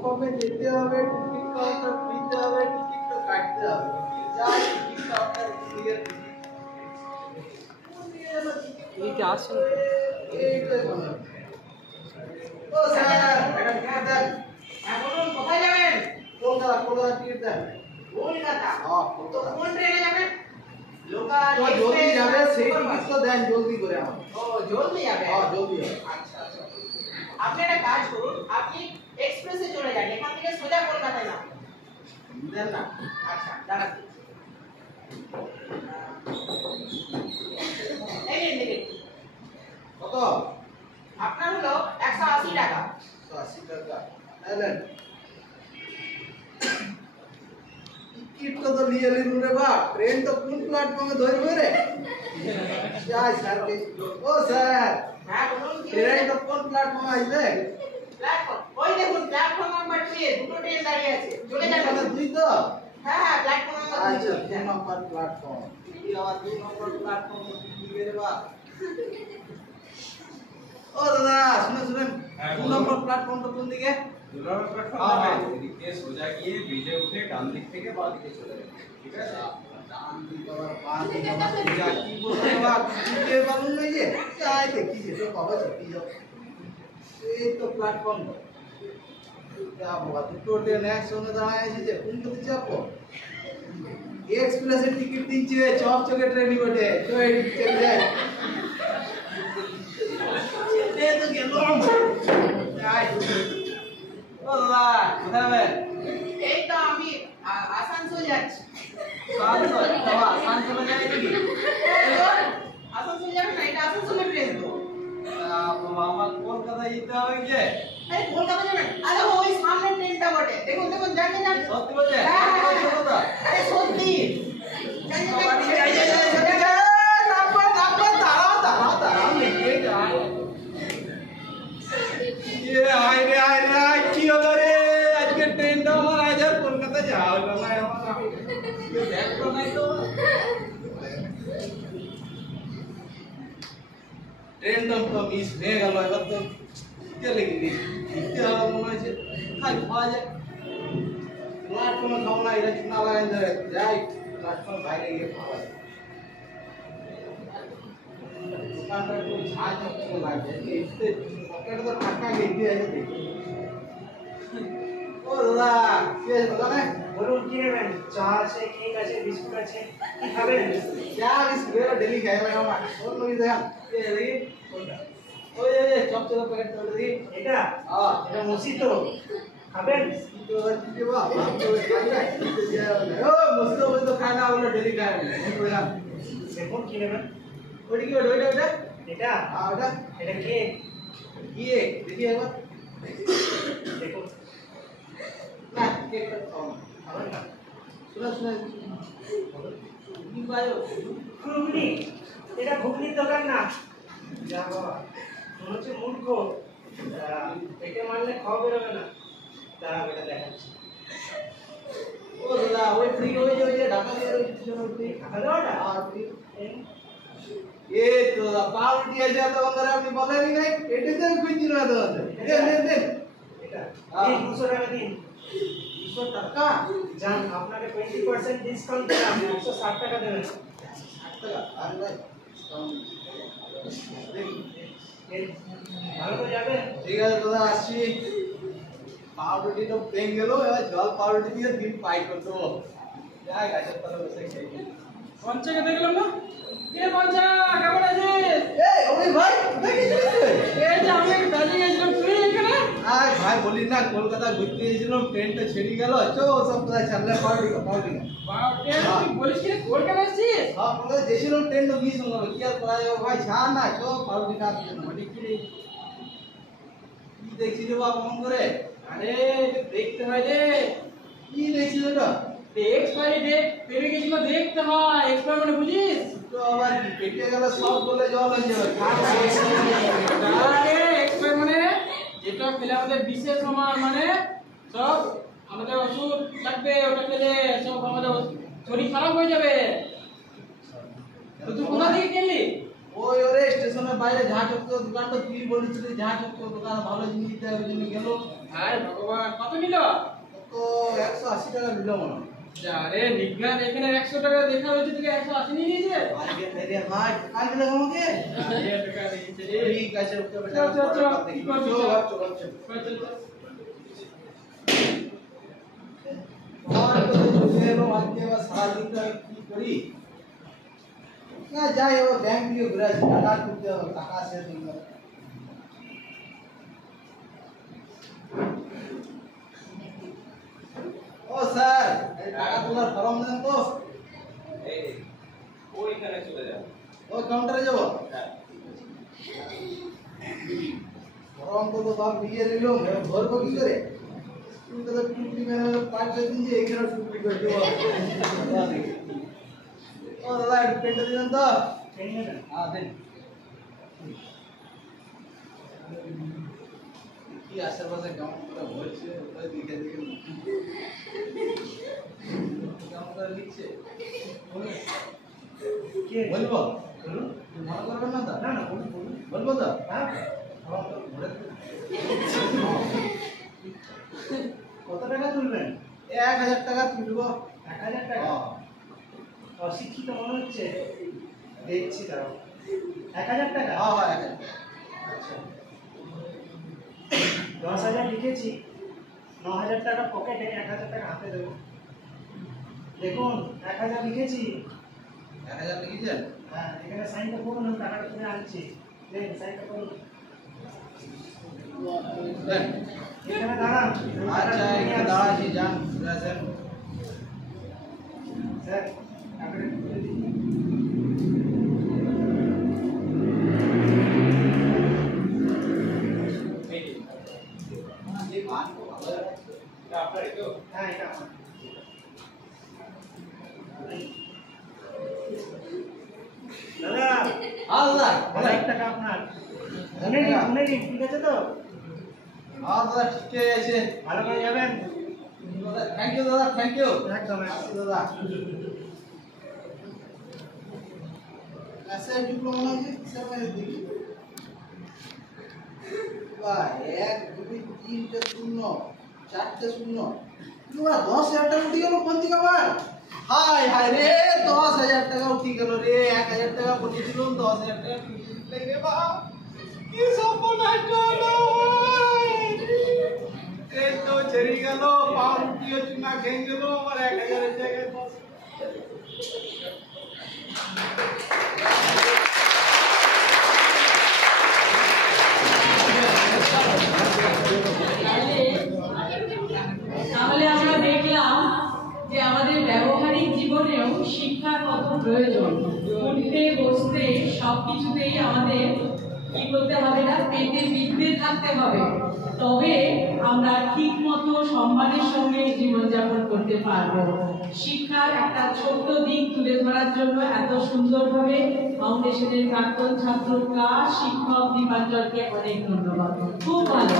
প্ল্যাটফর্মে যেতে হবে, টিকিট কাউন্টার খুলতে হবে, টিকিটটা কাটতে হবে। যাই টিকিট কাউন্টার দিয়ে এই যে আসুন এইটাই বলো। ও স্যার এটা টিকিট দেন। এখন কোথায় যাবেন? কলকাতা টিকিট দেন। কলকাতা। হ্যাঁ তো কোন ট্রেনে যাবেন? লোকাল তো জলদি যাবে সেই টিকিট তো দেন জলদি করে আমার। ও জলদি যাবে। হ্যাঁ জলদি হবে। আচ্ছা আচ্ছা। আপনি একটা কাজ করুন, আপনি এক্সপ্রেসে চলে যান, এখান থেকে সোজা কলকাতায় যান। দেন না। আচ্ছা দাঁড়ান। এই নিন। কত? আপনার হলো 180 টাকা। 180 টাকা। দেন। টিকিট তো নিয়ে নিলু রে বাপ, ট্রেন তো কোন প্ল্যাটফর্মে ধরবে রে? যাই স্যারকে। ও স্যার, হ্যাঁ বলুন কি ট্রেন তো কোন প্ল্যাটফর্মে আসবে? প্ল্যাটফর্ম। ওই দেখুন প্ল্যাটফর্ম নাম্বার 2 দুটো ট্রেন দাঁড়িয়ে আছে। চলে যান। মানে দুই তো? হ্যাঁ হ্যাঁ প্ল্যাটফর্ম নাম্বার 2। আচ্ছা, 2 নম্বর প্ল্যাটফর্ম। এই আবার 2 নম্বর প্ল্যাটফর্ম দিকে রে বাপ। ও দাদা, শুনুন। 2 নম্বর প্ল্যাটফর্মটা কোন দিকে? দুলার প্ল্যাটফর্ম হ্যাঁ, হবে হ্যাঁ। এদিকে সোজা গিয়ে ব্রিজে উঠে ডান দিক থেকে বাঁ দিকে চলে যাবে, ঠিক আছে? ডান দিকে আবার বাঁ দিকে আবার সোজা কি বলতে বাপ? দিকে বালুন নাই যে? যাই দেখি যে তো বাবা ছুটি যাও। এই তো প্ল্যাটফর্ম। क्या बात है, तो ट्रेन একসঙ্গে দাঁড়ায় আছে যে কোনটাতে চাপো? এক্সপ্রেসের টিকিট দিচ্ছে, চকচকে ট্রেনই বটে। তো এই চলে যায়। এই তো গেলাম। যাই। ও দাদা, কোথায় যাবে? এই তো আমি আসানসোল যাচ্ছি। আসানসোল। বাবা, আসানসোলে যায় নাকি? আসানসোল যাবেন না? এটা আসানসোলের ট্রেন তো। বাবা, আমার কলকাতায় যেতে হবে যে। আরে কলকাতা যাবেন? আরে ওই সামনের ট্রেনটা বটে। দেখুন যান। সত্যি বলছে? হ্যাঁ, হ্যাঁ, সত্যি কথা? আরে সত্যি। যাই। দাঁড়াও, লিখে যাই। আয় রে, কি হলো রে? আজকে ট্রেনটা আমার আজ আর কলকাতা যাওয়া হলো না আমার। দেখো নাই তো। ট্রেনটা তো মিস হয়ে গেল, এবার তো চলে গেলি। দিতে হবে মনে হচ্ছে। খাই খাওয়া যায়। প্ল্যাটফর্মে খাবো না, এটা কিনা লাগাই ধরে। যাই, প্ল্যাটফর্ম বাইরে গিয়ে খাওয়া যায়। দোকানটা একটু ঝাঁঝ লাগছে। পকেটে তো টাকা গেঁথে আছে দেখি। ও দাদা, কি আছে দোকানে? বলুন কি নেবেন? চা আছে, কেক আছে, বিস্কুট আছে, কি খাবেন? চা বিস্কুট ডেলি খাই ভাই আমার। ওর নই দেখান। এই দেখি কোনটা? ওই চপচপের প্যাকেট তো দেখি। এটা হ্যাঁ, এটা মসি তো খাবেন? তো কি দেবো? ভাত তো খাই না। ও মস্ত মস্ত খাই না, ওগুলো ডেলি খাই না। দেখুন কি নেবেন? ওইটা কি ওইটা? এটা হ্যাঁ ওটা এটা কেক। গিয়ে দেখি একবার। দেখুন না কেকটা খাও না। খাবেন না? শোনা কি পাইও? ঘুগনি। এটা ঘুগনির দোকান না। যা বাবা, মনে হচ্ছে মূর্খ। পেটে মারলে খাওয়া বেরোবে না। দাঁড়াও এটা দেখাচ্ছি। ও দাদা, ওই ফ্রি ওই যে ঢাকা দিয়ে রয়েছে জন্য ফ্রি। খাওয়া দাওয়াটা? আর ফ্রি এই, এই তো দাদা পাউরুটি আছে এত বন্ধুরা আপনি বলেনই নাই। এটাতে খুঁজি না দাদা। দেন। এটা হ্যাঁ। এই 200 টাকা দিন। 200 টাকা? যান, আপনাকে 20% ডিসকাউন্ট দিলাম। 160 টাকা দেবেন। 60 টাকা? আর ভাই দেখি। এই, ভালো তো যাবে? ঠিক আছে দাদা, আসছি। পাউরুটি তো পেয়ে গেল, এবার জল পাউরুটি দিয়ে দিন পাই করতো। যাই গাছের তলে বসে খেয়ে। পঞ্চাকে দেখলাম না কে পঞ্চা কেমন আছিস? এই অমিত ভাই, কোথায় গেছিলিস তুই? এই যে আমি দাঁড়িয়ে গেছিলাম তুই এখানে আয় ভাই, বলি না কলকাতা ঘুরতে গেছিলাম, ট্রেনটা ছেড়ে গেল। চো সব কোথায় ছাড়লে পাউরুটি। বাপরে তুই বলিস কি কলকাতা আসছিস? সব কোথায় গেছিলাম, ট্রেন তো মিস হলো। কি আর করা যাবে ভাই, ছাড় না। চো পাউরুটি না দিলে না। মানে কি দেখছিস রে বাবা মন করে? আরে এটা দেখতে হয় রে কি দেখছিস ওটা? এক্সপায়ারি ডেট পেরে গেছিল দেখতে হয়। এক্সপায়ার মানে বুঝিস? তো আবার কি পেটে গেলে সব বলে জল হয়ে যাবে। আরে এক্সপায়ার মানে যেটা পেলে আমাদের বিশেষ সময় মানে সব আমাদের ওষুধ লাগবে, ওটা পেলে সব আমাদের শরীর খারাপ হয়ে যাবে। তো তুই কোথা থেকে কিনলি? ওই ওরে স্টেশনের বাইরে ঝাঁ চক্কর দোকানটা তুই বলেছিলি, ঝাঁ চক্কর দোকান ভালো জিনিস দিতে হবে জন্য গেল। হায় ভগবান, কত নিল? তো 180 টাকা নিল মনে হয়। আরে নিজ্ঞান, এখানে 100 টাকা দেখা হয়েছে, তোকে 180 নিয়ে নিয়েছে? আজকে মেরে ভাই কাল দিলে আমাকে 1000 টাকা নিয়েছে রে। ঠিক আছে ওকে বেটা চল, চল, চল। দেখি চল, চল, চল চল চল, চল, চল। আর তো চলে এলো আজকে আবার সারা দিনটা কি করি না যাই ও ব্যাংক থেকে ঘুরে আসি টাকা তুলতে হবে টাকা শেষ হয়ে গেল ও স্যার এই টাকা তোলার ফর্ম দেন তো এই ওইখানে চলে যাও। ওই কাউন্টারে যাবো হ্যাঁ। ফর্ম তো বাপ দিয়ে নিল ভরবো কি করে তুমি তো টুকলি মেরে পাঁচ দিন যে এখানে টুকলি করে দেবো ও দাদা একটু পেনটা দিবেন তো হ্যাঁ দেন কি আশেপাশে কেমন করে বলছে ওটা দিকে দিকে কেমন করে লিখছে বলবো মনে করবেন না তো না না বলবো তো হ্যাঁ কত টাকা তুলবেন? 1000 টাকা তুলবো 1000 টাকা? অশিক্ষিত মনে হচ্ছে। দেখছি দাঁড়াও। 1000 টাকা? হ্যাঁ হ্যাঁ 1000 আচ্ছা। 10,000 লিখেছি, 9,000 টাকা পকেটে, 1,000 টাকা হাতে দেবো। দেখুন 1,000 লিখেছি। 1000 লিখেছেন হ্যাঁ, এখানে সাইনটা করুন, আমি টাকাটা তুলে আনছি। দেন সাইনটা করুন। দেন এখানে দাঁড়ান। আচ্ছা এখানে দাঁড়াচ্ছি যান ঘুরে আসেন স্যার, টাকাটা তুলে দিন। এই যে, যে মান তো ভালো এটা আপনারই তো? হ্যাঁ, এটা আমার। দাদা, আল্লাহ 1000 টাকা আপনার। মনে নিন, ঠিক আছে তো? দাদা ঠিক আছে ভালো করে যাবেন। দাদা থ্যাংক ইউ দাদা থ্যাংক ইউ একদম আসি দাদা ऐसे डिप्लोमा है सर मैं देखी वाह 1 2 3 0 4 0 তোমরা 10000 টাকা উঠে গেল কোন দিকে আবার হাই হাই রে 10000 টাকা উঠে গেল রে 1000 টাকা বলেছিল 10000 টাকা উঠে রে বাপ কি সর্বনাশ হলো এই তো ছেড়ে গেল পাও উঠিয়ে চুনা খেয়ে গেল আমার 1000 এর জায়গায় 10 তাহলে আমরা দেখলাম যে আমাদের ব্যবহারিক জীবনেও শিক্ষা কত প্রয়োজন। উঠতে বসতে সবকিছুতেই আমাদের কি করতে হবে না, পেটে বিদ্যে থাকতে হবে, তবে আমরা ঠিক মতো সম্মানের সঙ্গে জীবনযাপন করতে পারবো। শিক্ষার একটা ছোট্ট দিক তুলে ধরার জন্য এত সুন্দরভাবে ফাউন্ডেশনের প্রাক্তন ছাত্র ক্লাস শিক্ষক দীপাঞ্জলকে অনেক ধন্যবাদ। খুব ভালো।